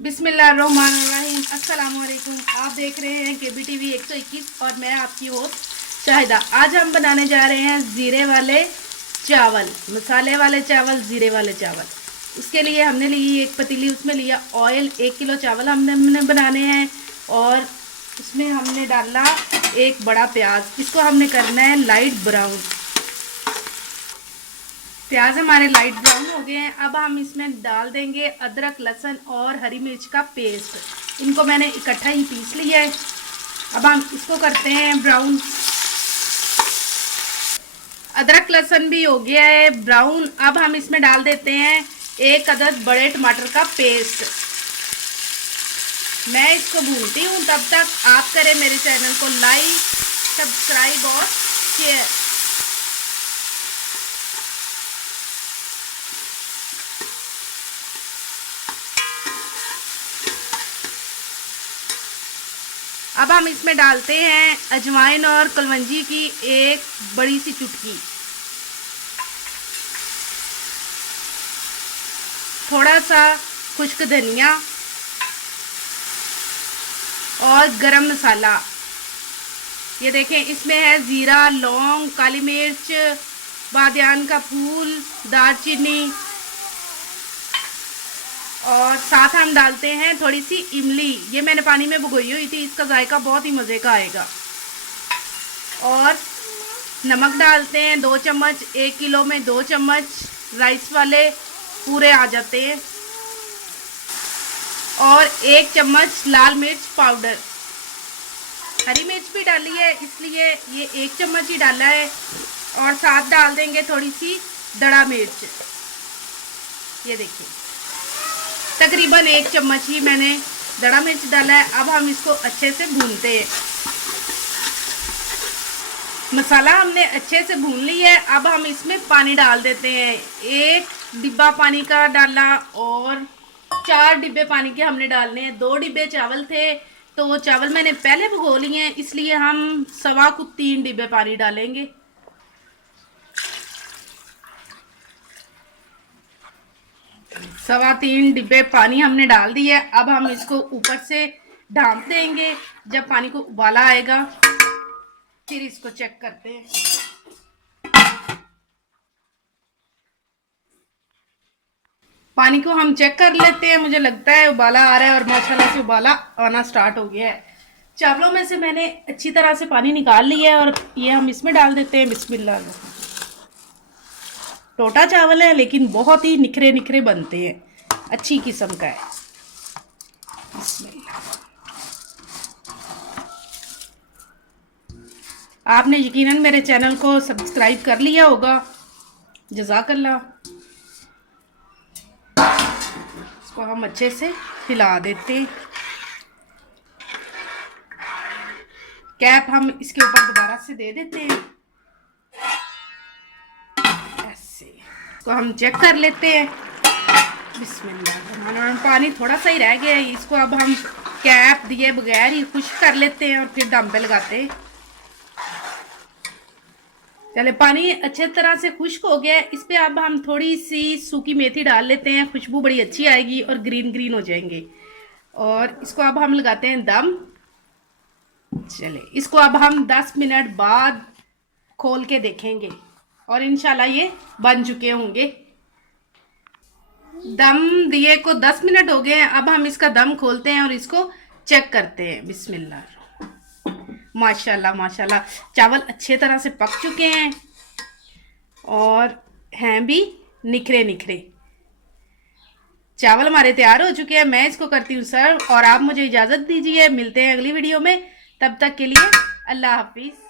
बिस्मिल्लाहिर्रहमानिर्रहीम। अस्सलाम वालेकुम। आप देख रहे हैं KBTV 121 और मैं आपकी होस्ट शाहिदा। आज हम बनाने जा रहे हैं ज़ीरे वाले चावल, मसाले वाले चावल, ज़ीरे वाले चावल। उसके लिए हमने ली एक पतीली, उसमें लिया ऑयल। 1 किलो चावल हमने बनाने हैं और उसमें हमने डाला एक बड़ा प्याज। इसको हमने करना है लाइट ब्राउन। प्याज हमारे लाइट ब्राउन हो गए हैं। अब हम इसमें डाल देंगे अदरक, लहसुन और हरी मिर्च का पेस्ट। इनको मैंने इकट्ठा ही पीस लिया है। अब हम इसको करते हैं ब्राउन। अदरक लहसुन भी हो गया है ब्राउन। अब हम इसमें डाल देते हैं 1 अदद बड़े टमाटर का पेस्ट। मैं इसको भूनती हूँ, तब तक आप करें मेरे चैनल को लाइक, सब्सक्राइब और शेयर। अब हम इसमें डालते हैं अजवाइन और कलवंजी की एक बड़ी सी चुटकी, थोड़ा सा खुश्क धनिया और गरम मसाला। ये देखें, इसमें है ज़ीरा, लौंग, काली मिर्च, बादियान का फूल, दालचीनी और साथ हम डालते हैं थोड़ी सी इमली। ये मैंने पानी में भिगोई हुई थी, इसका जायका बहुत ही मज़े का आएगा। और नमक डालते हैं 2 चम्मच। 1 किलो में 2 चम्मच राइस वाले पूरे आ जाते हैं। और 1 चम्मच लाल मिर्च पाउडर। हरी मिर्च भी डाली है, इसलिए ये 1 चम्मच ही डाला है। और साथ डाल देंगे थोड़ी सी दड़ा मिर्च। ये देखिए, तकरीबन 1 चम्मच ही मैंने दड़ा मिर्च डाला है। अब हम इसको अच्छे से भूनते हैं। मसाला हमने अच्छे से भून लिया है। अब हम इसमें पानी डाल देते हैं। 1 डिब्बा पानी का डाला और 4 डिब्बे पानी के हमने डालने हैं। 2 डिब्बे चावल थे, तो वो चावल मैंने पहले भिगो लिए हैं, इसलिए हम 3 डिब्बे पानी डालेंगे। सवा 3 डिब्बे पानी हमने डाल दिया है। अब हम इसको ऊपर से ढाँप देंगे। जब पानी को उबाला आएगा फिर इसको चेक करते हैं। पानी को हम चेक कर लेते हैं। मुझे लगता है उबाला आ रहा है और माशाल्लाह से उबाला आना स्टार्ट हो गया है। चावलों में से मैंने अच्छी तरह से पानी निकाल लिया है और ये हम इसमें डाल देते हैं। बिस्मिल्लाह। टोटा चावल है लेकिन बहुत ही निखरे निखरे बनते हैं, अच्छी किस्म का है। आपने यकीनन मेरे चैनल को सब्सक्राइब कर लिया होगा, जज़ाकल्लाह। इसको हम अच्छे से हिला देते हैं। कैप हम इसके ऊपर दोबारा से दे देते हैं। ऐसे इसको हम चेक कर लेते हैं। बिस्मिल्लाह। पानी थोड़ा सा ही रह गया है, इसको अब हम कैप दिए बगैर ही खुश्क कर लेते हैं और फिर दम पे लगाते हैं। चले, पानी अच्छे तरह से खुश्क हो गया है। इस पे अब हम थोड़ी सी सूखी मेथी डाल लेते हैं, खुशबू बड़ी अच्छी आएगी और ग्रीन ग्रीन हो जाएंगे। और इसको अब हम लगाते हैं दम। चले, इसको अब हम 10 मिनट बाद खोल के देखेंगे और इंशाल्लाह ये बन चुके होंगे। दम दिए को 10 मिनट हो गए हैं। अब हम इसका दम खोलते हैं और इसको चेक करते हैं। बिस्मिल्लाह। माशाल्लाह माशाल्लाह, चावल अच्छे तरह से पक चुके हैं और हैं भी निखरे निखरे। चावल हमारे तैयार हो चुके हैं। मैं इसको करती हूँ सर्व और आप मुझे इजाज़त दीजिए। मिलते हैं अगली वीडियो में, तब तक के लिए अल्लाह हाफिज़।